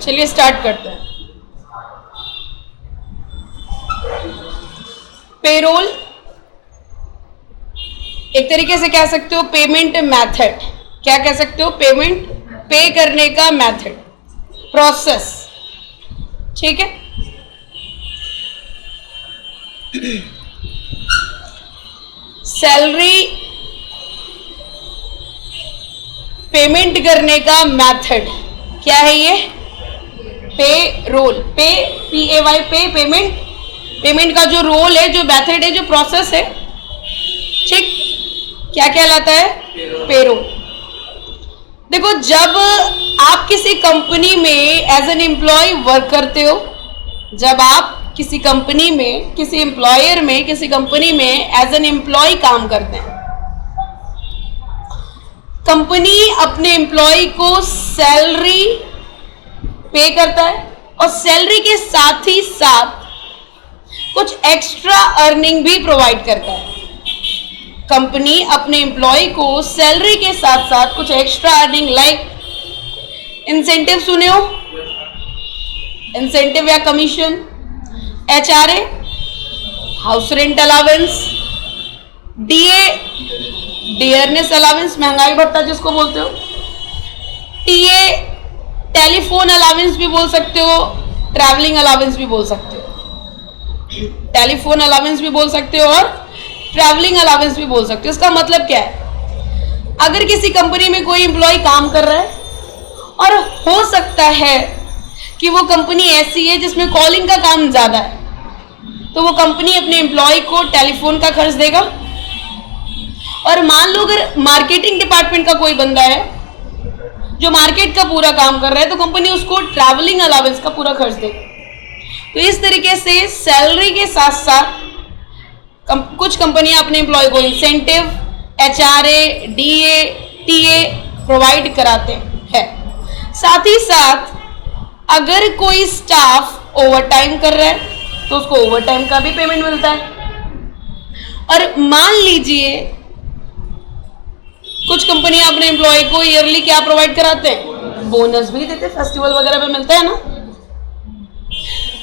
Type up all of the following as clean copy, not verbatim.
चलिए स्टार्ट करते हैं। पेरोल एक तरीके से कह सकते हो पेमेंट मेथड। क्या कह सकते हो? पेमेंट, पे करने का मेथड, प्रोसेस। ठीक है। सैलरी पेमेंट करने का मेथड क्या है? ये पे रोल, पे PAY, पे पेमेंट, पेमेंट का जो रोल है, जो मेथड है, जो प्रोसेस है, ठीक, क्या कहलाता है? पेरोल। देखो, जब आप किसी कंपनी में एज एन एम्प्लॉय वर्क करते हो, जब आप किसी कंपनी में, किसी एम्प्लॉयर में, किसी कंपनी में एज एन एम्प्लॉय काम करते हैं, कंपनी अपने एम्प्लॉय को सैलरी पे करता है और सैलरी के साथ ही साथ कुछ एक्स्ट्रा अर्निंग भी प्रोवाइड करता है। कंपनी अपने एम्प्लॉय को सैलरी के साथ साथ कुछ एक्स्ट्रा अर्निंग, लाइक इंसेंटिव, सुने हो? इंसेंटिव या commission, HRA, house rent allowance, DA, dearness allowance, महंगाई भत्ता जिसको बोलते हो, TA, टेलीफोन अलावेंस भी बोल सकते हो, ट्रैवलिंग अलावेंस भी बोल सकते हो, टेलीफोन अलावेंस भी बोल सकते हो और ट्रैवलिंग अलावेंस भी बोल सकते हो। इसका मतलब क्या है? अगर किसी कंपनी में कोई एम्प्लॉय काम कर रहा है और हो सकता है कि वो कंपनी ऐसी है जिसमें कॉलिंग का काम ज्यादा है, तो वो कंपनी अपने एम्प्लॉय को टेलीफोन का खर्च देगा। और मान लो अगर मार्केटिंग डिपार्टमेंट का कोई बंदा है जो मार्केट का पूरा काम कर रहा है, तो कंपनी उसको ट्रैवलिंग अलावेंस का पूरा खर्च देगी। तो इस तरीके से सैलरी के साथ साथ कुछ कंपनियां अपने एम्प्लॉय को incentive, HRA, DA, TA provide कराते हैं। साथ ही साथ अगर कोई स्टाफ ओवर टाइम कर रहा है तो उसको ओवर टाइम का भी पेमेंट मिलता है। और मान लीजिए कुछ कंपनियां अपने एम्प्लॉय को ईयरली क्या प्रोवाइड कराते हैं? बोनस भी देते, फेस्टिवल वगैरह पे मिलता है ना।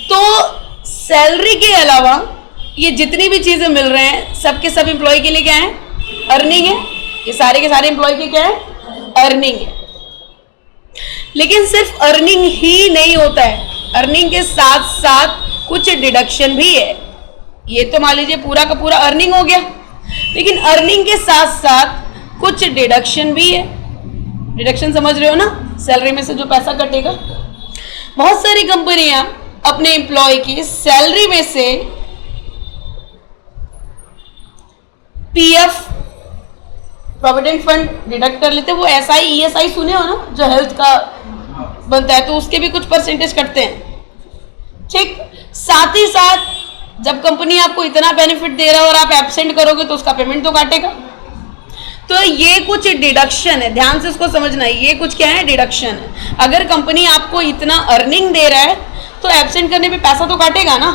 तो सैलरी के अलावा ये जितनी भी चीजें मिल रहे हैं, सबके सब एम्प्लॉय के लिए क्या है? अर्निंग है। ये सारे के सारे एम्प्लॉय के क्या है? अर्निंग है। लेकिन सिर्फ अर्निंग ही नहीं होता है, अर्निंग के साथ साथ कुछ डिडक्शन भी है। ये तो मान लीजिए पूरा का पूरा अर्निंग हो गया, लेकिन अर्निंग के साथ साथ कुछ डिडक्शन भी है। डिडक्शन समझ रहे हो ना? सैलरी में से जो पैसा कटेगा। बहुत सारी कंपनियां अपने एम्प्लॉय की सैलरी में से PF, प्रोविडेंट फंड डिडक्ट कर लेते हैं। वो SI, ESI सुने हो ना, जो हेल्थ का बनता है, तो उसके भी कुछ परसेंटेज कटते हैं। ठीक, साथ ही साथ जब कंपनी आपको इतना बेनिफिट दे रहा है और आप एब्सेंट करोगे तो उसका पेमेंट तो काटेगा। तो ये कुछ डिडक्शन है, ध्यान से इसको समझना है। ये कुछ क्या है? डिडक्शन है। अगर कंपनी आपको इतना अर्निंग दे रहा है तो एब्सेंट करने पे पैसा तो काटेगा ना।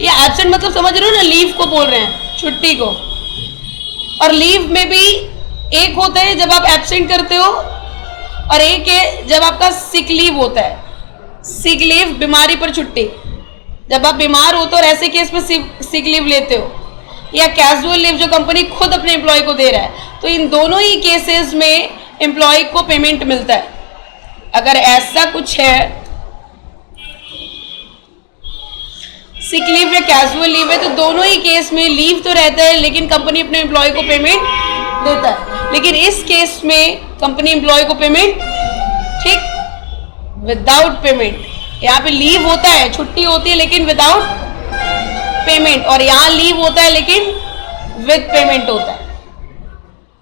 ये एब्सेंट मतलब समझ रहे हो ना, लीव को बोल रहे हैं, छुट्टी को। और लीव में भी एक होता है जब आप एब्सेंट करते हो और एक है जब आपका सिक लीव होता है। सिक लीव, बीमारी पर छुट्टी, जब आप बीमार होते हो और ऐसे केस में सिक लीव लेते हो, या कैजुअल लीव जो कंपनी खुद अपने एम्प्लॉय को दे रहा है, तो इन दोनों ही केसेस में एम्प्लॉय को पेमेंट मिलता है। अगर ऐसा कुछ है, सिक लीव या कैजुअल लीव है, तो दोनों ही केस में लीव तो रहता है लेकिन कंपनी अपने एम्प्लॉय को पेमेंट देता है। लेकिन इस केस में कंपनी एम्प्लॉय को पेमेंट, ठीक, विदाउट पेमेंट। यहाँ पे लीव होता है, छुट्टी होती है लेकिन विदाउट पेमेंट, और यहाँ लीव होता है लेकिन विद पेमेंट होता है।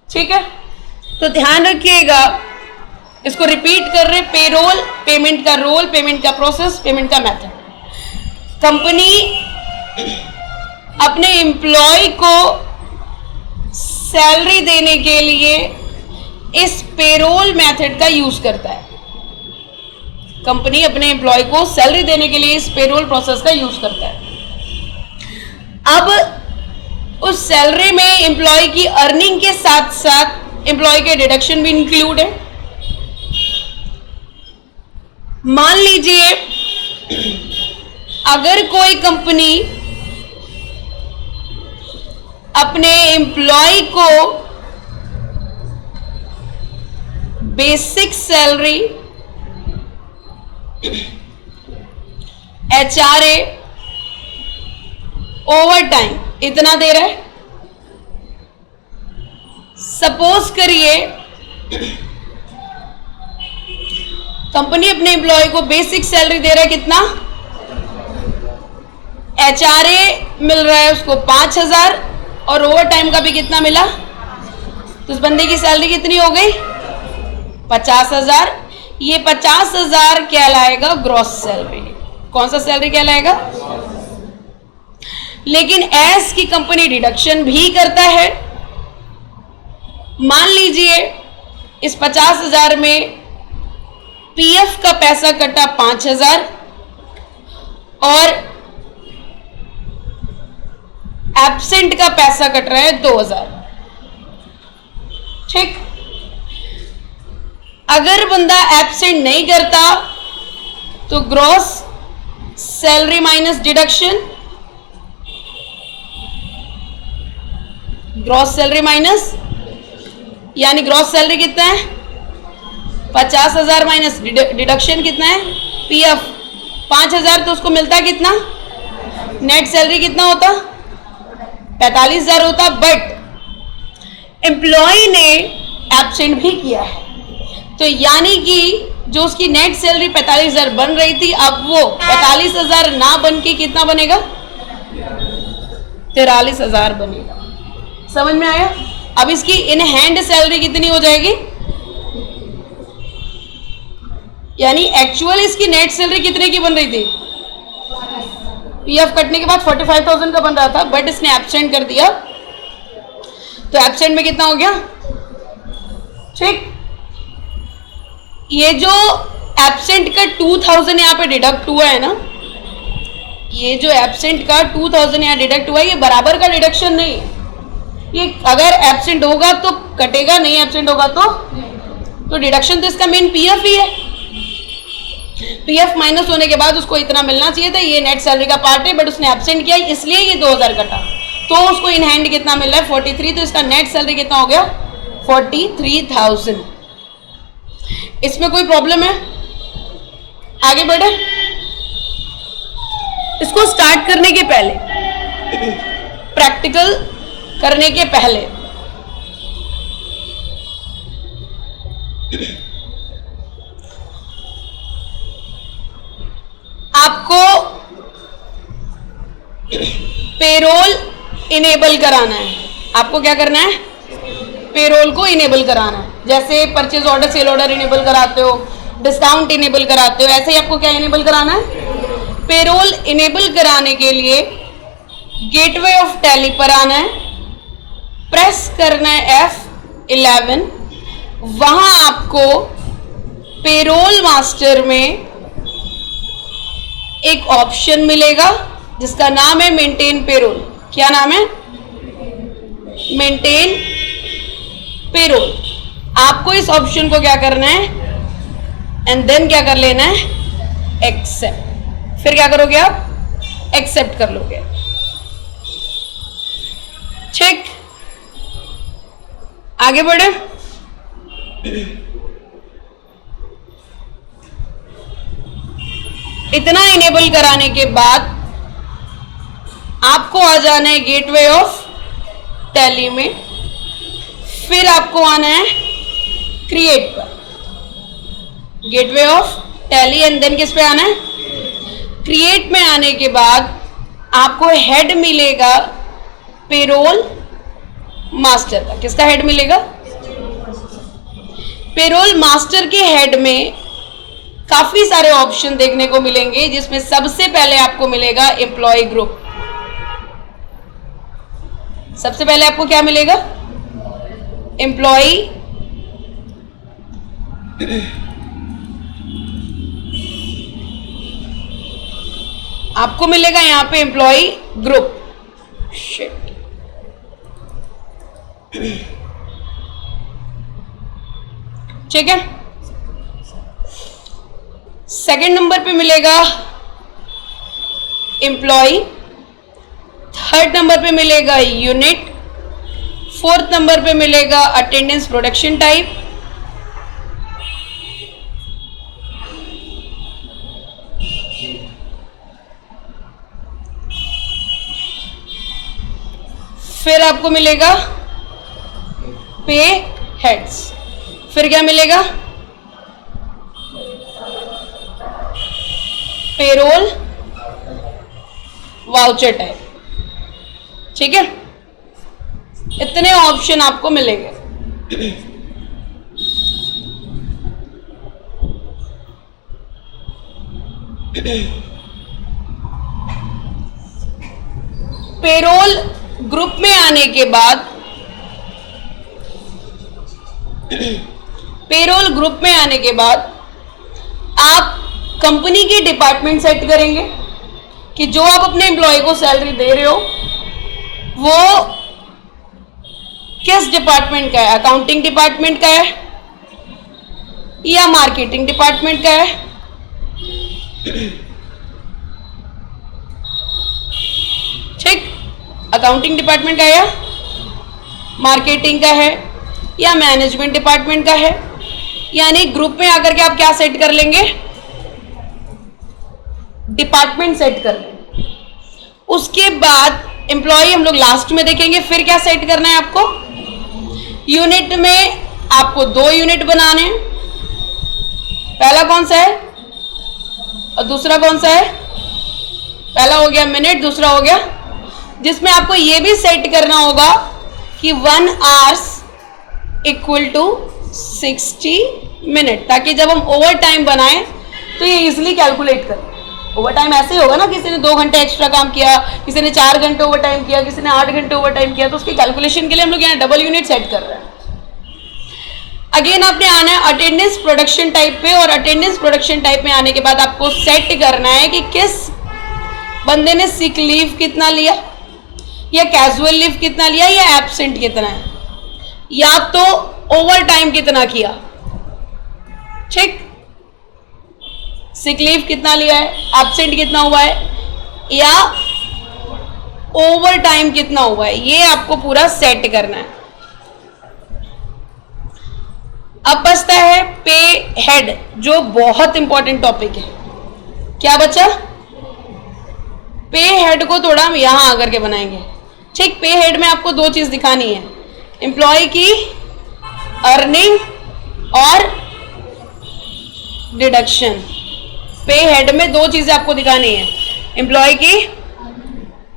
ठीक है, तो ध्यान रखिएगा, इसको रिपीट कर रहे। पेरोल, पेमेंट का रोल, पेमेंट का प्रोसेस, पेमेंट का मेथड। कंपनी अपने एम्प्लॉय को सैलरी देने के लिए इस पेरोल मेथड का यूज करता है। कंपनी अपने एम्प्लॉय को सैलरी देने के लिए इस पेरोल प्रोसेस का यूज करता है। अब उस सैलरी में एम्प्लॉय की अर्निंग के साथ साथ एम्प्लॉय के डिडक्शन भी इंक्लूड है। मान लीजिए अगर कोई कंपनी अपने एम्प्लॉय को basic salary, HRA, over time इतना दे रहा है। सपोज करिए कंपनी अपने एम्प्लॉय को बेसिक सैलरी दे रहा है कितना, HRA मिल रहा है उसको 5,000 और ओवर टाइम का भी कितना मिला, तो उस बंदे की सैलरी कितनी हो गई 50,000। ये 50,000 कहलाएगा ग्रॉस सैलरी। कौन सा सैलरी कहलाएगा? लेकिन एस की कंपनी डिडक्शन भी करता है। मान लीजिए इस 50,000 में पीएफ का पैसा कटा 5,000 और एब्सेंट का पैसा कट रहा है 2,000। ठीक, अगर बंदा एब्सेंट नहीं करता तो gross salary minus deduction, gross salary minus, यानी ग्रॉस सैलरी कितना है 50,000 माइनस डिडक्शन कितना है पीएफ 5,000, तो उसको मिलता कितना, नेट सैलरी कितना होता 45,000 होता। बट एम्प्लॉय ने एब्सेंट भी किया है, तो यानी कि जो उसकी नेट सैलरी 45,000 बन रही थी अब वो 45,000 ना बन के कितना बनेगा 43,000 बनेगा। समझ में आया? अब इसकी इन हैंड सैलरी कितनी हो जाएगी, यानी एक्चुअल इसकी नेट सैलरी कितने की बन रही थी, पीएफ कटने के बाद 45,000 का बन रहा था, बट इसने एब्सेंट कर दिया तो एब्सेंट में कितना हो गया। ठीक, ये जो एब्सेंट का 2,000 यहाँ पे डिडक्ट हुआ है ना, ये जो एब्सेंट का 2,000 यहाँ डिडक्ट हुआ है ये बराबर का डिडक्शन नहीं है। ये अगर एब्सेंट होगा तो कटेगा, नहीं एब्सेंट होगा तो डिडक्शन तो इसका मेन पीएफ ही है। पीएफ माइनस होने के बाद उसको इतना मिलना चाहिए था, ये नेट सैलरी का पार्ट है, बट उसने एब्सेंट किया इसलिए ये 2,000 कटा, तो उसको इन हैंड कितना मिल रहा है 43, तो इसका नेट सैलरी कितना हो गया 43,000। इसमें कोई प्रॉब्लम है? आगे बढ़े। इसको स्टार्ट करने के पहले, प्रैक्टिकल करने के पहले आपको पेरोल इनेबल कराना है। आपको क्या करना है? पेरोल को इनेबल कराना है। जैसे purchase order, sale order enable कराते हो, डिस्काउंट इनेबल कराते हो, ऐसे ही आपको क्या इनेबल कराना है? पेरोल इनेबल कराने के लिए गेटवे ऑफ टैली पर आना है, प्रेस करना है F11। वहां आपको पेरोल मास्टर में एक ऑप्शन मिलेगा जिसका नाम है मेंटेन पेरोल। क्या नाम है? Maintain payroll. आपको इस ऑप्शन को क्या करना है एंड देन क्या कर लेना है, एक्सेप्ट। फिर क्या करोगे आप? एक्सेप्ट कर लोगे। ठीक, आगे बढ़े। इतना इनेबल कराने के बाद आपको आ जाना है गेटवे ऑफ टैली में, फिर आपको आना है क्रिएट पर, gateway of Tally and then किस पे आना है, क्रिएट में आने के बाद आपको हेड मिलेगा पेरोल मास्टर का। किसका हेड मिलेगा? पेरोल मास्टर के हेड में काफी सारे ऑप्शन देखने को मिलेंगे, जिसमें सबसे पहले आपको मिलेगा एम्प्लॉय ग्रुप। सबसे पहले आपको क्या मिलेगा? एम्प्लॉय आपको मिलेगा यहां पे एम्प्लॉय ग्रुप। शिट, ठीक है। सेकंड नंबर पे मिलेगा एम्प्लॉय, थर्ड नंबर पे मिलेगा यूनिट, फोर्थ नंबर पे मिलेगा अटेंडेंस प्रोडक्शन टाइप, फिर आपको मिलेगा पे हेड्स, फिर क्या मिलेगा पेरोल वाउचर टाइप। ठीक है, इतने ऑप्शन आपको मिलेंगे। पेरोल ग्रुप में आने के बाद आप कंपनी की डिपार्टमेंट सेट करेंगे कि जो आप अपने एम्प्लॉय को सैलरी दे रहे हो वो किस डिपार्टमेंट का है, अकाउंटिंग डिपार्टमेंट का है या मार्केटिंग डिपार्टमेंट का है। ठीक, अकाउंटिंग डिपार्टमेंट का है या मार्केटिंग का है या मैनेजमेंट डिपार्टमेंट का है। यानी ग्रुप में आकर के आप क्या सेट कर लेंगे, डिपार्टमेंट सेट कर लेंगे। उसके बाद एम्प्लॉय हम लोग लास्ट में देखेंगे। फिर क्या सेट करना है आपको, यूनिट में आपको 2 यूनिट बनाने हैं। पहला कौन सा है और दूसरा कौन सा है, पहला हो गया मिनट, दूसरा हो गया, जिसमें आपको ये भी सेट करना होगा कि 1 आवर्स इक्वल टू 60 मिनट, ताकि जब हम ओवर टाइम बनाएं तो ये इजिली कैलकुलेट करें। ओवर टाइम ऐसे ही होगा ना, किसी ने 2 घंटे एक्स्ट्रा काम किया, किसी ने 4 घंटे ओवर टाइम किया, किसी ने 8 घंटे ओवर टाइम किया, तो उसकी कैलकुलेशन के लिए हम लोग यहाँ डबल यूनिट सेट कर रहे हैं। अगेन आपने आना है अटेंडेंस प्रोडक्शन टाइप पे, और अटेंडेंस प्रोडक्शन टाइप में आने के बाद आपको सेट करना है कि किस बंदे ने सिक लीव कितना लिया या कैजुअल लीव कितना लिया या एब्सेंट कितना है या तो ओवर टाइम कितना किया। ठीक, सिक लीव कितना लिया है, एब्सेंट कितना हुआ है या ओवर टाइम कितना हुआ है, ये आपको पूरा सेट करना है। अब बचता है पे हेड, जो बहुत इंपॉर्टेंट टॉपिक है। क्या बचा, पे हेड को थोड़ा हम यहां आकर के बनाएंगे। ठीक, पे हेड में आपको 2 चीज दिखानी है, एम्प्लॉय की अर्निंग और डिडक्शन। पे हेड में 2 चीजें आपको दिखानी है, एम्प्लॉय की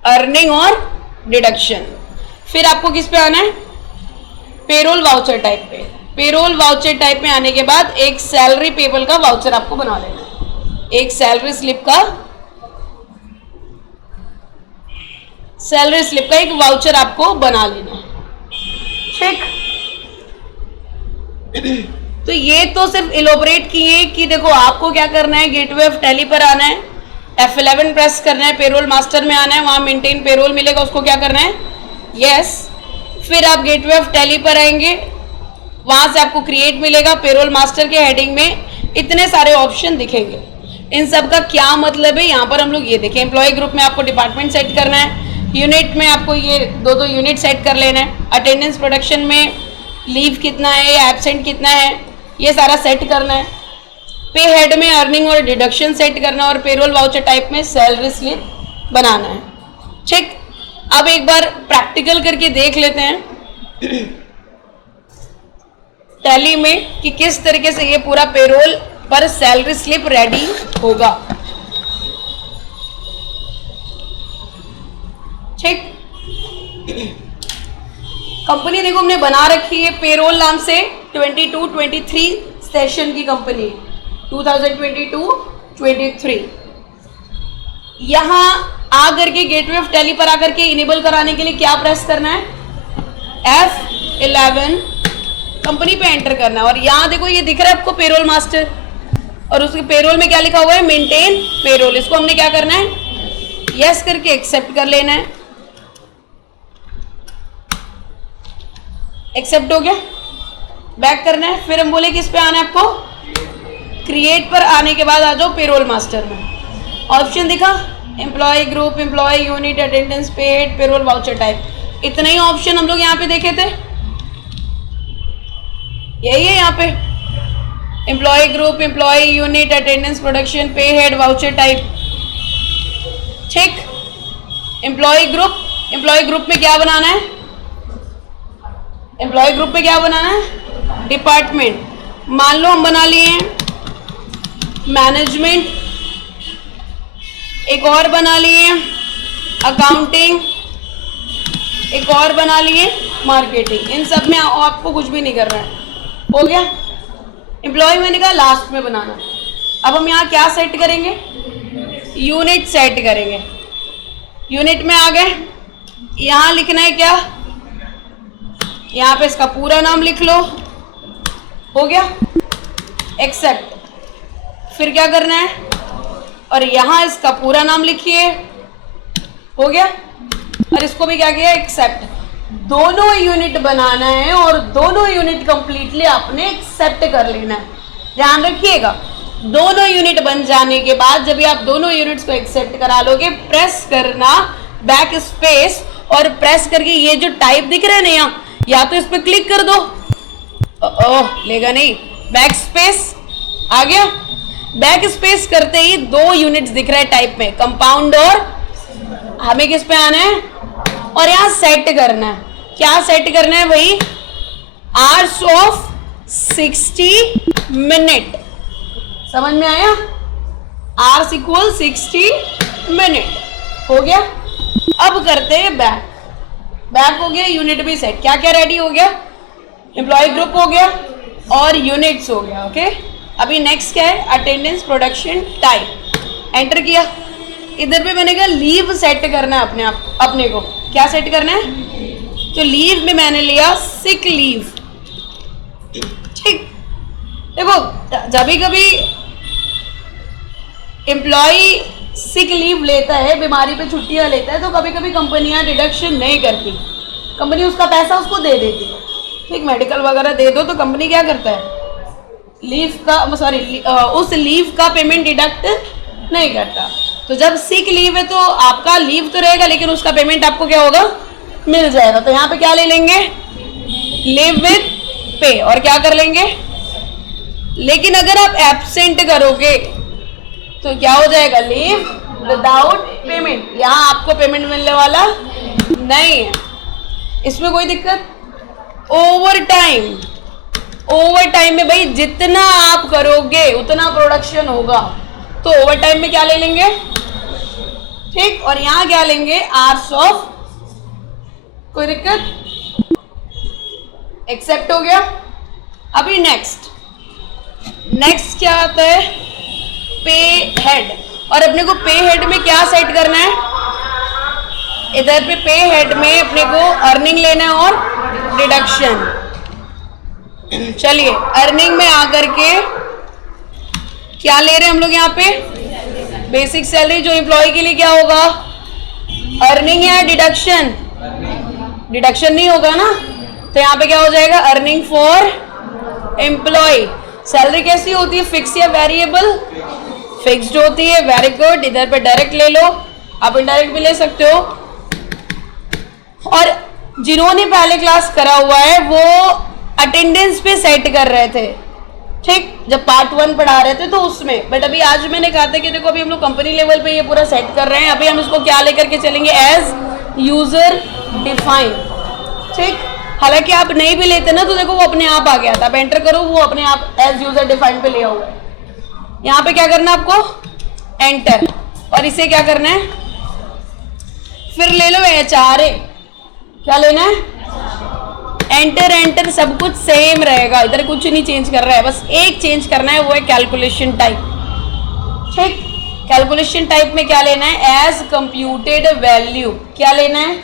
अर्निंग और डिडक्शन। फिर आपको किस पे आना है, पेरोल वाउचर टाइप पे। पेरोल वाउचर टाइप में आने के बाद एक सैलरी पेबल का वाउचर आपको बना लेना है, एक सैलरी स्लिप का एक वाउचर आपको बना लेना है। ठीक, तो ये तो सिर्फ इलोबरेट किए कि देखो आपको क्या करना है, गेटवे ऑफ टैली पर आना है, F11 प्रेस करना है, पेरोल मास्टर में आना है, वहां मेंटेन पेरोल मिलेगा, उसको क्या करना है, यस। फिर आप गेटवे ऑफ टैली पर आएंगे, वहां से आपको क्रिएट मिलेगा, पेरोल मास्टर के हेडिंग में इतने सारे ऑप्शन दिखेंगे। इन सब का क्या मतलब है, यहाँ पर हम लोग ये देखें। एम्प्लॉय ग्रुप में आपको डिपार्टमेंट सेट करना है, यूनिट में आपको ये 2 यूनिट सेट कर लेना है, अटेंडेंस प्रोडक्शन में लीव कितना है या एब्सेंट कितना है ये सारा सेट करना है, पे हेड में अर्निंग और डिडक्शन सेट करना है, और पेरोल वाउचर टाइप में सैलरी स्लिप बनाना है। ठीक, अब एक बार प्रैक्टिकल करके देख लेते हैं टैली में कि किस तरीके से ये पूरा पेरोल पर सैलरी स्लिप रेडी होगा। ठीक, कंपनी देखो हमने बना रखी है पेरोल नाम से, 22-23 सेशन की कंपनी, 2022-23। यहां आकर के गेटवे ऑफ टैली पर आकर के इनेबल कराने के लिए क्या प्रेस करना है, F11 कंपनी पे एंटर करना है। और यहां देखो ये दिख रहा है आपको पेरोल मास्टर, और उसके पेरोल में क्या लिखा हुआ है, मेंटेन पेरोल। इसको हमने क्या करना है, यस करके एक्सेप्ट कर लेना है। एक्सेप्ट हो गया, बैक करना है। फिर हम बोले किस पे आना है आपको, क्रिएट पर आने के बाद आ जाओ पेरोल मास्टर में। ऑप्शन दिखा, employ group, employ unit, attendance paid, payroll voucher type. इतने ही ऑप्शन हम लोग यहाँ पे देखे थे, यही है यहाँ पे, employ group, employ unit, attendance, production, pay head, voucher type. ठीक, एम्प्लॉय ग्रुप में क्या बनाना है? एम्प्लॉय ग्रुप में क्या बनाना है? डिपार्टमेंट। मान लो हम बना लिए हैं मैनेजमेंट, एक और बना लिए अकाउंटिंग, एक और बना लिए मार्केटिंग। इन सब में आपको कुछ भी नहीं करना है, हो गया। एम्प्लॉय मैंने कहा लास्ट में बनाना। अब हम यहाँ क्या सेट करेंगे? यूनिट सेट करेंगे। यूनिट में आ गए, यहाँ लिखना है क्या? यहाँ पे इसका पूरा नाम लिख लो, हो गया। एक्सेप्ट, फिर क्या करना है? और यहाँ इसका पूरा नाम लिखिए, हो गया। और इसको भी क्या किया? एक्सेप्ट। दोनों यूनिट बनाना है और दोनों यूनिट कंप्लीटली आपने एक्सेप्ट कर लेना है। ध्यान रखिएगा, दोनों यूनिट बन जाने के बाद जब भी आप दोनों यूनिट्स को एक्सेप्ट करा लोगे, प्रेस करना बैक स्पेस, और प्रेस करके ये जो टाइप दिख रहा है ना यहाँ, या तो इस पर क्लिक कर दो, ओह लेगा नहीं, बैक स्पेस आ गया। बैक स्पेस करते ही दो यूनिट्स दिख रहा है टाइप में, कंपाउंड, और हमें किस पे आना है? और यहाँ सेट करना है। क्या सेट करना है? वही आवर्स ऑफ 60 मिनट। समझ में आया? आवर्स इक्वल 60 मिनट, हो गया। अब करते हैं बैक हो गया, यूनिट भी सेट। क्या क्या रेडी हो गया? एम्प्लॉय ग्रुप हो गया और यूनिट्स हो गया, ओके। अभी नेक्स्ट क्या है? Attendance, production, time. एंटर किया। इधर पे मैंने कहा लीव सेट करना है अपने को। क्या सेट करना है? तो लीव में मैंने लिया सिक लीव। ठीक, देखो जब भी कभी एम्प्लॉय सिक लीव लेता है, बीमारी पे छुट्टियां लेता है, तो कभी कभी कंपनियां डिडक्शन नहीं करती, कंपनी उसका पैसा उसको दे देती है। ठीक, मेडिकल वगैरह दे दो तो कंपनी क्या करता है? लीव का उस लीव का पेमेंट डिडक्ट नहीं करता। तो जब सिक लीव है तो आपका लीव तो रहेगा, लेकिन उसका पेमेंट आपको क्या होगा? मिल जाएगा। तो यहाँ पे क्या ले लेंगे? लीव विद पे, और क्या कर लेंगे? लेकिन अगर आप एब्सेंट करोगे तो क्या हो जाएगा? Leave without payment. यहाँ आपको पेमेंट मिलने वाला नहीं है, इसमें कोई दिक्कत। ओवर टाइम में भाई जितना आप करोगे उतना प्रोडक्शन होगा, तो ओवर टाइम में क्या ले लेंगे? ठीक, और यहां क्या लेंगे? आवर्स ऑफ, कोई दिक्कत? एक्सेप्ट हो गया। अभी नेक्स्ट क्या आता है? पे हेड। और अपने को पे हेड में क्या सेट करना है? इधर पे हेड में अपने को अर्निंग लेना है और डिडक्शन। चलिए, अर्निंग में आकर के क्या ले रहे हैं हम लोग? यहाँ पे बेसिक सैलरी, जो एम्प्लॉय के लिए क्या होगा? अर्निंग या डिडक्शन? डिडक्शन नहीं होगा ना, तो यहाँ पे क्या हो जाएगा? Earning for employ. सैलरी कैसी होती है? फिक्स या वेरिएबल? फिक्स्ड होती है। Very good. इधर पे डायरेक्ट ले लो, आप इनडायरेक्ट भी ले सकते हो। और जिन्होंने पहले क्लास करा हुआ है वो अटेंडेंस पे सेट कर रहे थे, ठीक, जब पार्ट 1 पढ़ा रहे थे तो उसमें। बट अभी आज मैंने कहा था कि देखो अभी हम लोग कंपनी लेवल पे ये पूरा सेट कर रहे हैं। अभी हम इसको क्या लेकर के चलेंगे? As user define. ठीक, हालांकि आप नहीं भी लेते ना तो देखो वो अपने आप आ गया था। आप एंटर करो, वो अपने आप एज यूजर डिफाइन पे लिया हुआ है। यहाँ पे क्या करना है आपको? एंटर। और इसे क्या करना है? फिर ले लो HRA। क्या लेना है? एंटर। सब कुछ सेम रहेगा, इधर कुछ नहीं चेंज कर रहा है, बस एक चेंज करना है, वो है कैलकुलेशन टाइप। ठीक, कैलकुलेशन टाइप में क्या लेना है? As computed value. क्या लेना है?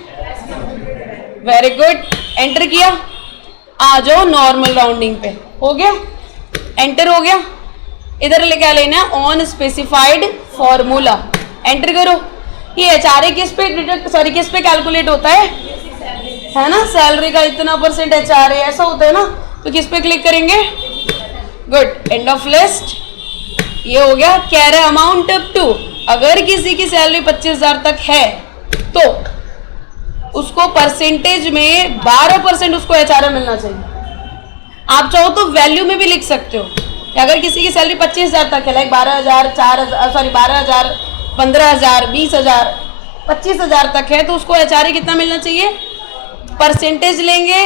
Very good. एंटर किया, आ जाओ नॉर्मल राउंडिंग पे। हो गया, एंटर हो गया। इधर ले क्या लेना है? On specified formula. एंटर करो। ये HRA किस पे कैलकुलेट होता है ना? सैलरी का इतना % HRA ऐसा होता है ना, तो किस पे क्लिक करेंगे? गुड। एंड ऑफ लिस्ट, ये हो गया। कह रहे अमाउंट अप टू, अगर किसी की सैलरी 25,000 तक है तो उसको परसेंटेज में 12% उसको एचआरए मिलना चाहिए। आप चाहो तो वैल्यू में भी लिख सकते हो कि अगर किसी की सैलरी 25,000 तक है, लाइक 12,000, 12,000, 15,000, 20,000, 25,000 तक है, तो उसको एचआरए कितना मिलना चाहिए? परसेंटेज लेंगे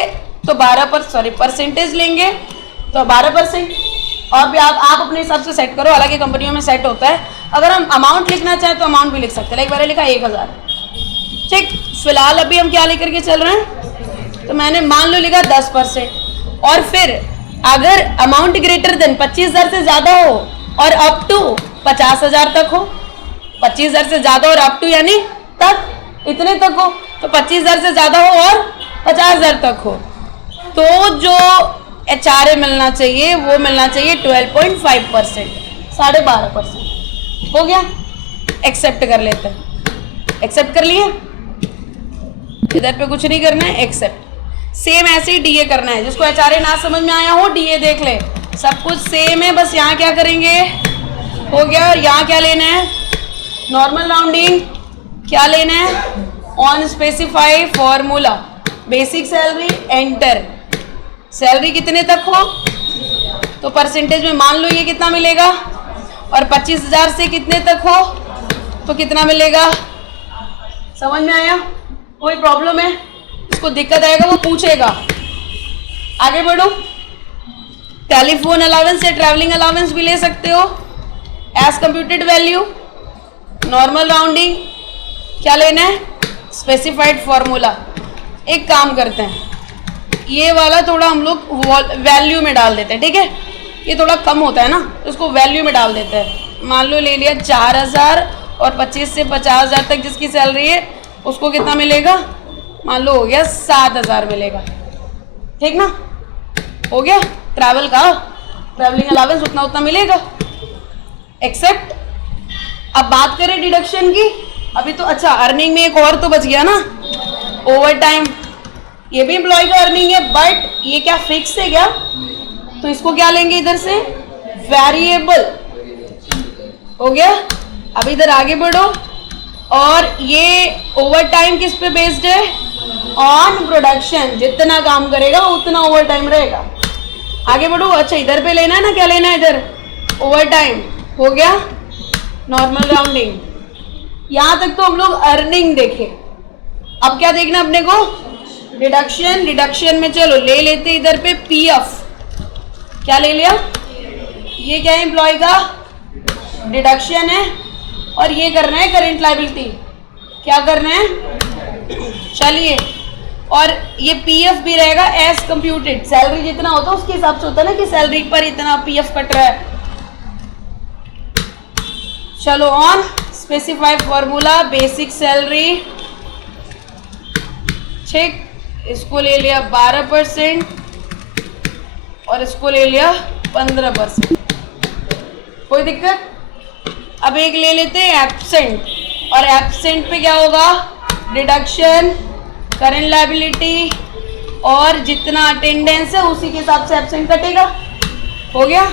तो 12%। और भी आप अपने हिसाब से सेट करो, हालांकि कंपनियों में सेट होता है। अगर हम अमाउंट लिखना चाहें तो अमाउंट भी लिख सकते हैं, लाइक मैंने लिखा 1,000। ठीक, फिलहाल अभी हम क्या लेकर के चल रहे हैं, तो मैंने मान लो लिखा 10%। और फिर अगर अमाउंट ग्रेटर देन 25,000 से ज्यादा हो और अप टू 50,000 तक हो, 25,000 से ज्यादा और अप टू यानी तक, इतने तक हो, तो 25,000 से ज्यादा हो और 50,000 तक हो, तो जो एचआरए मिलना चाहिए वो मिलना चाहिए 12.5%, 12.5%। हो गया, एक्सेप्ट कर लेते हैं। एक्सेप्ट कर लिए, इधर पे कुछ नहीं करना है, एक्सेप्ट। सेम ऐसे ही डीए करना है, जिसको एचआरए ना समझ में आया हो डीए देख ले, सब कुछ सेम है। बस यहाँ क्या करेंगे, हो गया। और यहाँ क्या लेना है, नॉर्मल राउंडिंग। क्या लेना है, on specify formula, basic salary, enter. Salary कितने तक हो तो परसेंटेज में मान लो ये कितना मिलेगा, और 25,000 से कितने तक हो तो कितना मिलेगा। समझ में आया? कोई प्रॉब्लम है, इसको दिक्कत आएगा वो पूछेगा। आगे बढ़ो। टेलीफोन अलाउंस या ट्रैवलिंग अलाउंस भी ले सकते हो, as computed value, normal rounding. क्या लेना है, स्पेसिफाइड फॉर्मूला। एक काम करते हैं, ये वाला थोड़ा हम लोग वैल्यू में डाल देते हैं, ठीक है? ये थोड़ा कम होता है ना, तो इसको वैल्यू में डाल देते हैं। मान लो ले लिया 4,000, और 25 से 50,000 तक जिसकी सैलरी है उसको कितना मिलेगा, मान लो हो गया 7,000 मिलेगा। ठीक ना, हो गया। ट्रैवल का ट्रैवलिंग अलाउंस उतना मिलेगा, एक्सेप्ट। अब बात करें डिडक्शन की, अभी तो अच्छा अर्निंग में एक और तो बच गया ना, ओवर टाइम। ये भी एम्प्लॉय का अर्निंग है, बट ये क्या फिक्स है क्या, तो इसको क्या लेंगे इधर से, वेरिएबल। हो गया। अब इधर आगे बढ़ो, और ये ओवर टाइम किस पे बेस्ड है, ऑन प्रोडक्शन। जितना काम करेगा उतना ओवर टाइम रहेगा। आगे बढ़ो। अच्छा इधर पे लेना है ना, क्या लेना है इधर, ओवर टाइम। हो गया, नॉर्मल राउंडिंग। यहां तक तो हम लोग अर्निंग देखे। अब क्या देखना अपने को, डिडक्शन। डिडक्शन में चलो ले लेते इधर पे पीएफ। क्या ले लिया, ये क्या है, एम्प्लॉय का डिडक्शन है, और ये करना है करंट लायबिलिटी। क्या करना है, चलिए। और ये पीएफ भी रहेगा एज कंप्यूटेड। सैलरी जितना होता है उसके हिसाब से होता है ना, कि सैलरी पर इतना पीएफ कट रहा है। चलो on specify formula, basic salary. ठीक, इसको ले लिया 12% और इसको ले लिया 15%। कोई दिक्कत। अब एक ले लेते हैं एब्सेंट, और एब्सेंट पे क्या होगा, डिडक्शन, करंट लायबिलिटी, और जितना अटेंडेंस है उसी के हिसाब से एब्सेंट कटेगा। हो गया,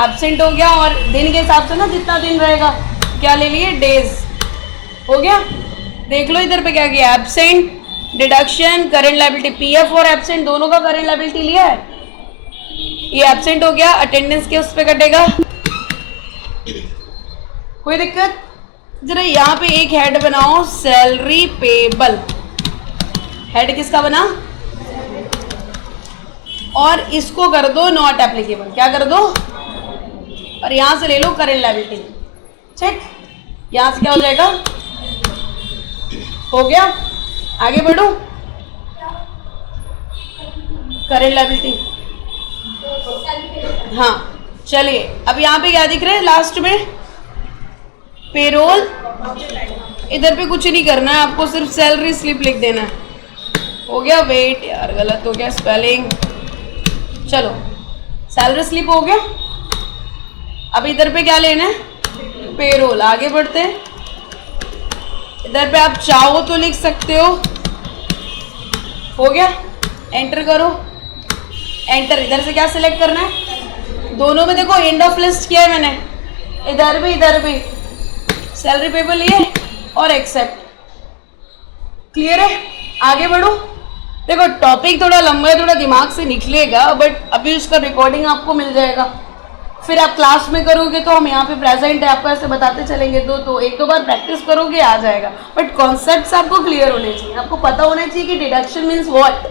एब्सेंट हो गया। और दिन के हिसाब से ना, जितना दिन रहेगा। क्या ले लिए, डेज। हो गया। देख लो इधर पे क्या किया, absent, deduction, current liability. PF और एब्सेंट दोनों का करंट लायबिलिटी लिया है। ये एब्सेंट हो गया, अटेंडेंस के उस पे कटेगा। कोई दिक्कत। जरा यहाँ पे एक हेड बनाओ, सैलरी पेबल। हेड किसका बना, और इसको कर दो नॉट एप्लीकेबल। क्या कर दो, और यहां से ले लो करंट लायबिलिटी। ठीक, यहां से क्या हो जाएगा, हो गया। आगे बढ़ो, करंट लायबिलिटी। हाँ चलिए, अब यहाँ पे क्या दिख रहा है लास्ट में, पेरोल। इधर पे कुछ नहीं करना है आपको, सिर्फ सैलरी स्लिप लिख देना है। हो गया। वेट यार, गलत हो गया स्पेलिंग। चलो सैलरी स्लिप हो गया। अब इधर पे क्या लेना है, पेरोल। आगे बढ़ते हैं। इधर पे आप चाहो तो लिख सकते हो। हो गया, एंटर करो। एंटर। इधर से क्या सिलेक्ट करना है, दोनों में देखो एंड ऑफ लिस्ट किया है मैंने, इधर भी सैलरी पेपर लिए और एक्सेप्ट। क्लियर है? आगे बढ़ो। देखो टॉपिक थोड़ा लंबा है, थोड़ा दिमाग से निकलेगा, बट अभी उसका रिकॉर्डिंग आपको मिल जाएगा। फिर आप क्लास में करोगे तो हम यहाँ पे प्रेजेंट है, आपको ऐसे बताते चलेंगे, तो एक दो बार प्रैक्टिस करोगे आ जाएगा। बट कॉन्सेप्ट्स आपको क्लियर होने चाहिए, आपको पता होना चाहिए कि deduction means what,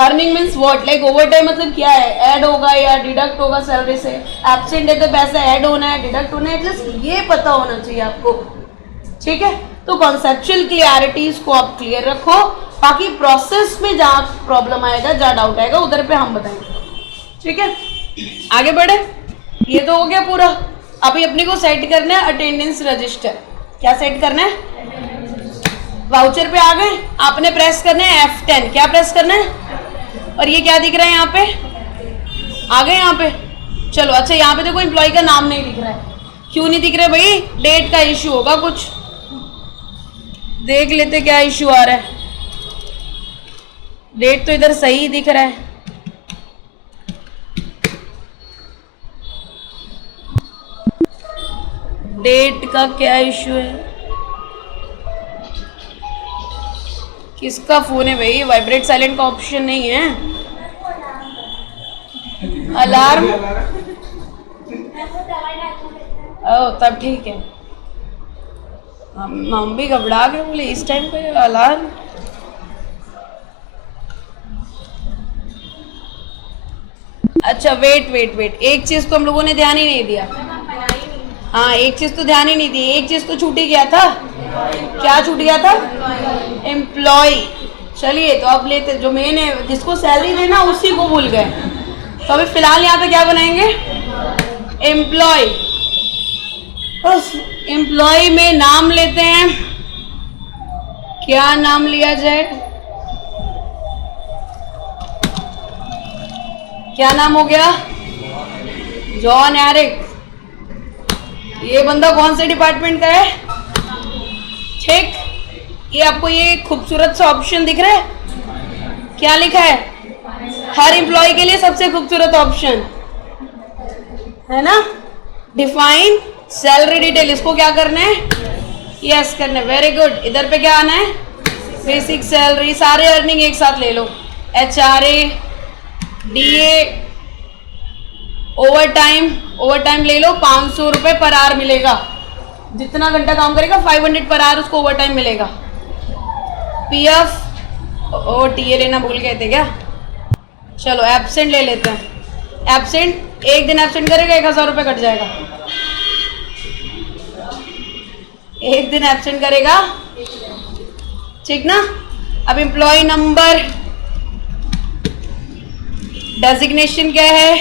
earning means what, like over time मतलब क्या है, ऐड होगा या डिडक्ट होगा सैलरी से, एब्सेंट है तो पैसा ऐड होना है डिडक्ट होना है, एटलीस्ट ये पता होना चाहिए आपको। ठीक है, तो कॉन्सेप्चुअल क्लियरिटीज को आप क्लियर रखो, बाकी प्रोसेस में जहाँ प्रॉब्लम आएगा, जहाँ डाउट आएगा, उधर पे हम बताएंगे। ठीक है, आगे बढ़े। ये तो हो गया पूरा। अभी अपने को सेट करना है अटेंडेंस रजिस्टर। क्या सेट करना है? वाउचर पे आ गए, आपने प्रेस करना है F10। क्या प्रेस करना है? और ये क्या दिख रहा है यहाँ पे? आ गए यहाँ पे। चलो अच्छा, यहाँ पे देखो एम्प्लॉय का नाम नहीं दिख रहा है। क्यों नहीं दिख रहा है भाई? डेट का इश्यू होगा कुछ। देख लेते क्या इश्यू आ रहा है। डेट तो इधर सही दिख रहा है। डेट का क्या इश्यू है? किसका फोन है भाई? वाइब्रेट साइलेंट का ऑप्शन नहीं है। अलार्म? ओ तब ठीक है। हम भी घबरा गए, बोले इस टाइम पे अलार्म। अच्छा वेट, एक चीज तो हम लोगों ने ध्यान ही नहीं दिया। हाँ, एक चीज तो ध्यान ही नहीं दी, एक चीज तो छूट ही गया था। क्या छूट गया था? एम्प्लॉय। चलिए तो अब लेते, जो मेन है जिसको सैलरी देना उसी को भूल गए। तो अभी फिलहाल यहाँ पे क्या बनाएंगे? एम्प्लॉय। उस एम्प्लॉय में नाम लेते हैं। क्या नाम लिया जाए? क्या नाम हो गया? John Eric. ये बंदा कौन से डिपार्टमेंट का है? ठीक, ये आपको ये खूबसूरत सा ऑप्शन दिख रहा है? क्या लिखा है? हर एम्प्लॉय के लिए सबसे खूबसूरत ऑप्शन है ना, डिफाइन सैलरी डिटेल। इसको क्या करना है? यस करना है। Very good. इधर पे क्या आना है? Basic salary. सारे अर्निंग एक साथ ले लो। HRA, DA, ओवर टाइम ले लो। 500 रुपये पर आवर मिलेगा। जितना घंटा काम करेगा 500 पर आवर उसको ओवर टाइम मिलेगा। PF और TA लेना भूल गए थे क्या? चलो एब्सेंट ले लेते हैं। एब्सेंट, एक दिन एब्सेंट करेगा 1000 रुपये कट जाएगा। एक दिन एब्सेंट करेगा, ठीक ना। अब एम्प्लॉय नंबर, डेजिग्नेशन क्या है?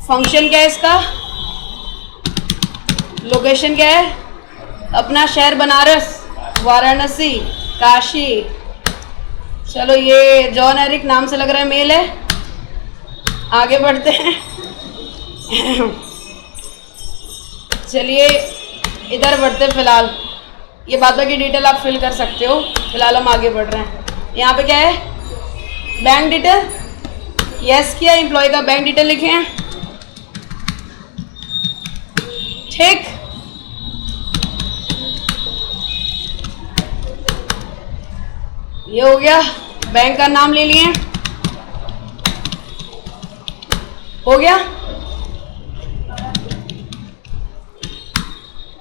फंक्शन क्या है इसका? लोकेशन क्या है? अपना शहर बनारस, वाराणसी, काशी। चलो ये जॉन एरिक नाम से लग रहा है मेल है। आगे बढ़ते हैं। चलिए इधर बढ़ते हैं। फिलहाल ये बातों की डिटेल आप फिल कर सकते हो। फिलहाल हम आगे बढ़ रहे हैं। यहाँ पे क्या है? Bank detail. यस किया, एम्प्लॉय का बैंक डिटेल लिखे हैं। ठीक, ये हो गया। बैंक का नाम ले लिए, हो गया।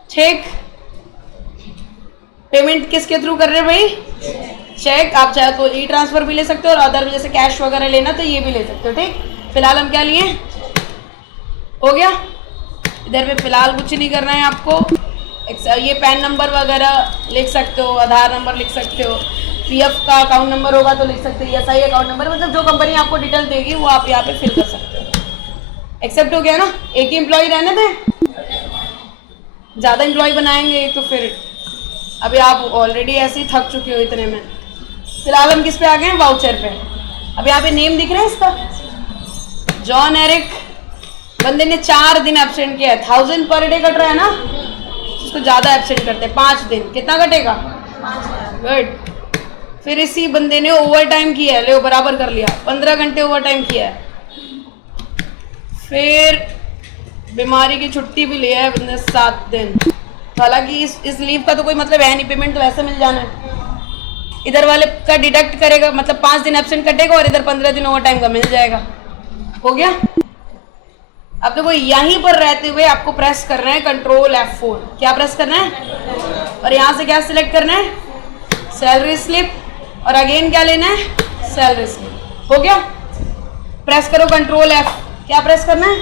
ठीक, पेमेंट किसके थ्रू कर रहे हैं भाई? चेक। आप चाहे तो ई ट्रांसफर भी ले सकते हो और अदर जैसे कैश वगैरह लेना तो ये भी ले सकते हो। ठीक, फिलहाल हम क्या लिए? हो गया। इधर पे फिलहाल कुछ नहीं करना है आपको। ये पैन नंबर वगैरह लिख सकते हो, आधार नंबर लिख सकते हो, PF का अकाउंट नंबर होगा तो लिख सकते हो, SI अकाउंट नंबर, मतलब जो कंपनी आपको डिटेल देगी वो आप यहाँ पे फिल कर सकते हो। एक्सेप्ट हो गया ना? एक ही एम्प्लॉय रहने दें, ज़्यादा एम्प्लॉय बनाएंगे तो फिर अभी आप ऑलरेडी ऐसे ही थक चुके हो इतने में। फिलहाल हम किस पे आ गए हैं? वाउचर पे। अब यहाँ पे नेम दिख रहा है इसका, जॉन एरिक। बंदे ने 4 दिन एब्सेंट किया है। 1000 पर डे कट रहा है ना, उसको ज़्यादा एब्सेंट करते हैं। 5 दिन कितना कटेगा? गुड। फिर इसी बंदे ने ओवर टाइम किया है, ले बराबर कर लिया, 15 घंटे ओवर टाइम किया है। फिर बीमारी की छुट्टी भी लिया है बंदे 7 दिन। हालांकि इस लीव का तो कोई मतलब है नहीं, पेमेंट तो ऐसे मिल जाना है। इधर वाले का डिडक्ट करेगा, मतलब 5 दिन एब्सेंट कटेगा और इधर 15 दिन ओवर टाइम का मिल जाएगा। हो गया। अब देखो यहीं पर रहते हुए आपको प्रेस करना है कंट्रोल F4। क्या प्रेस करना है? और यहाँ से क्या सिलेक्ट करना है? Salary slip. और अगेन क्या लेना है? Salary slip. हो गया। प्रेस करो कंट्रोल F। क्या प्रेस करना है?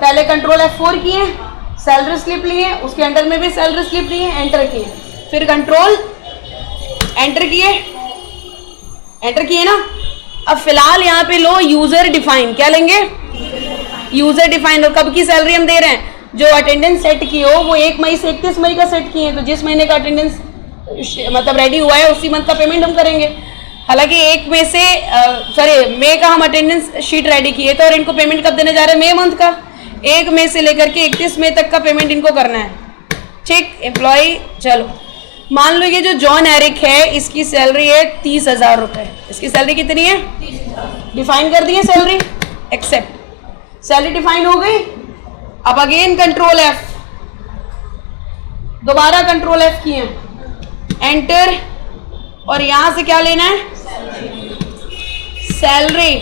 पहले कंट्रोल F4 किए, सैलरी स्लिप लिए, उसके अंडर में भी सैलरी स्लिप लिए, एंटर किए, फिर कंट्रोल एंटर किए, एंटर किए ना। अब फिलहाल यहाँ पे लो यूजर डिफाइन। क्या लेंगे? User define. और कब की सैलरी हम दे रहे हैं? जो अटेंडेंस सेट की हो वो 1 मई से 31 मई का सेट किए हैं, तो जिस महीने का अटेंडेंस मतलब रेडी हुआ है उसी मंथ का पेमेंट हम करेंगे। हालांकि 1 मई से मई का हम अटेंडेंस शीट रेडी किए थे और इनको पेमेंट कब देने जा रहे हैं? मई मंथ का। 1 मई से लेकर के 31 मई तक का पेमेंट इनको करना है। ठीक। एम्प्लॉय, चलो मान लो ये जो जॉन एरिक है इसकी सैलरी है 30,000 रुपये। इसकी सैलरी कितनी है? डिफाइन कर दी है सैलरी, एक्सेप्ट। सैलरी डिफाइन हो गई। अब अगेन कंट्रोल F, दोबारा कंट्रोल F किए, एंटर। और यहां से क्या लेना है? सैलरी।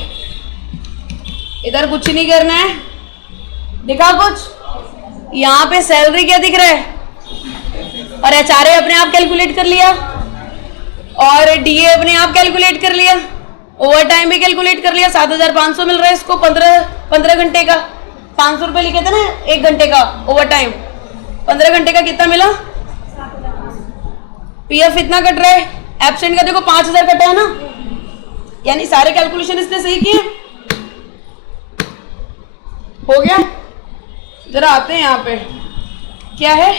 इधर कुछ नहीं करना है। दिखा कुछ? यहां पे सैलरी क्या दिख रहा है? और HRA अपने आप कैलकुलेट कर लिया और DA अपने आप कैलकुलेट कर लिया, ओवर टाइम भी कैलकुलेट कर लिया। 7,500 मिल रहा है इसको 15 घंटे का। 500 रुपये लिखे थे ना 1 घंटे का ओवर टाइम, 15 घंटे का कितना मिला? PF इतना कट रहा है। एब्सेंट का देखो 5,000 कटा है ना, यानी सारे कैलकुलेशन इसने सही किए। हो गया। जरा आते हैं यहाँ पे, क्या है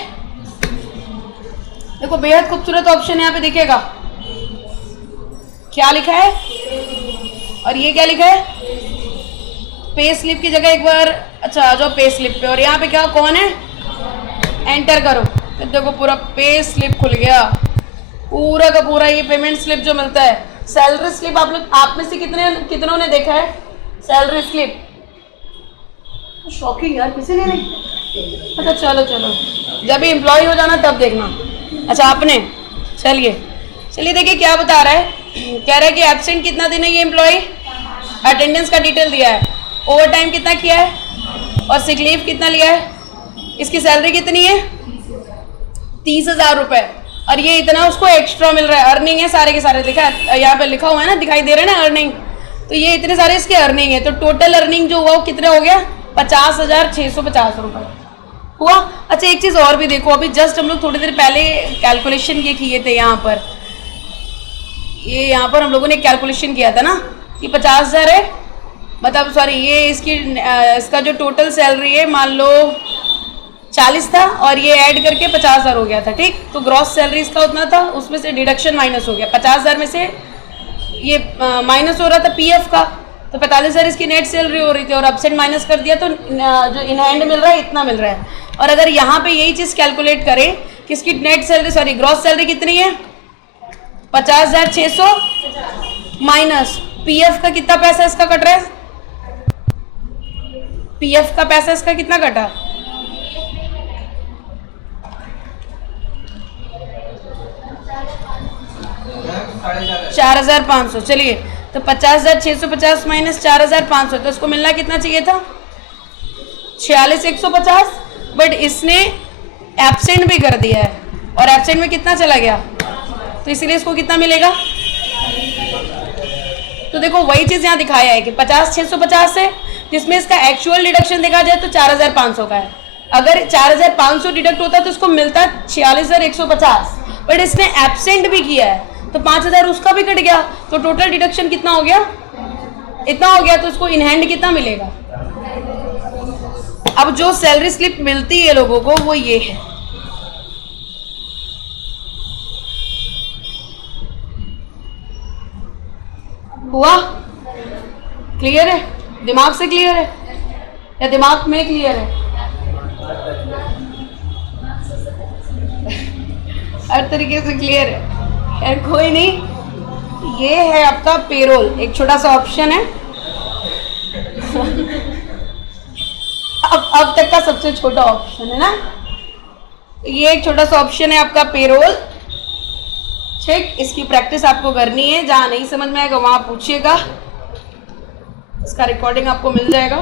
देखो, बेहद खूबसूरत ऑप्शन यहाँ पे दिखेगा। क्या लिखा है? और ये क्या लिखा है? पे स्लिप की जगह एक बार अच्छा आ जाओ पे स्लिप पे, और यहाँ पे क्या कौन है? एंटर करो। फिर देखो पूरा पे स्लिप खुल गया, पूरा का पूरा ये पेमेंट स्लिप जो मिलता है। सैलरी स्लिप आप में से कितनों ने देखा है सैलरी स्लिप? शॉकिंग यार, किसी ने नहीं। अच्छा चलो जब भी एम्प्लॉय हो जाना तब देखना। अच्छा आपने, चलिए देखिए क्या बता रहा है। कह रहा है कि एब्सेंट कितना दिन है ये एम्प्लॉय, अटेंडेंस का डिटेल दिया है, ओवर टाइम कितना किया है और सिक लीव कितना लिया है। इसकी सैलरी कितनी है? 30,000 रुपये। और ये इतना उसको एक्स्ट्रा मिल रहा है, अर्निंग है सारे के सारे। देखा है यहाँ पे लिखा हुआ है ना, दिखाई दे रहा है ना अर्निंग, तो ये इतने सारे इसके अर्निंग है। तो टोटल अर्निंग जो हुआ वो कितना हो गया? 50,650 रुपये हुआ। अच्छा एक चीज़ और भी देखो, अभी जस्ट हम लोग थोड़ी देर पहले कैलकुलेशन ये किए थे यहाँ पर, यहाँ पर हम लोगों ने कैलकुलेशन किया था ना कि 50,000 है, मतलब सॉरी ये इसका जो टोटल सैलरी है मान लो 40 था और ये ऐड करके 50,000 हो गया था। ठीक, तो ग्रॉस सैलरी इसका उतना था, उसमें से डिडक्शन माइनस हो गया। 50,000 में से ये माइनस हो रहा था PF का, तो 45,000 इसकी नेट सैलरी हो रही थी और एब्सेंट माइनस कर दिया तो जो इन हैंड मिल रहा है इतना मिल रहा है। और अगर यहाँ पे यही चीज़ कैलकुलेट करें कि इसकी net salary sorry gross salary कितनी है? 50,600 माइनस PF का कितना पैसा इसका कट रहा है? PF का पैसा इसका कितना कटा? 4,500। चलिए तो 50,650 माइनस 4,500, तो इसको मिलना कितना चाहिए था? 46,150। बट इसने एब्सेंट भी कर दिया है और एब्सेंट में कितना चला गया, तो इसीलिए इसको कितना मिलेगा? तो देखो वही चीज़ यहाँ दिखाया है कि 50,650 है, जिसमें इसका एक्चुअल डिडक्शन देखा जाए तो 4,500 का है। अगर 4,500 डिडक्ट होता तो इसको मिलता 46,150, बट इसने एब्सेंट भी किया है तो 5,000 उसका भी कट गया, तो टोटल डिडक्शन कितना हो गया? इतना हो गया। तो इसको इन हैंड कितना मिलेगा? अब जो सैलरी स्लिप मिलती है लोगों को वो ये है। हुआ? क्लियर है? दिमाग से क्लियर है या दिमाग में क्लियर है? हर तरीके से क्लियर है। यार कोई नहीं, ये है आपका पेरोल, एक छोटा सा ऑप्शन है। अब तक का सबसे छोटा ऑप्शन है ना, ये एक छोटा सा ऑप्शन है आपका पेरोल। ठीक, इसकी प्रैक्टिस आपको करनी है, जहां नहीं समझ में आएगा वहां पूछिएगा, इसका रिकॉर्डिंग आपको मिल जाएगा।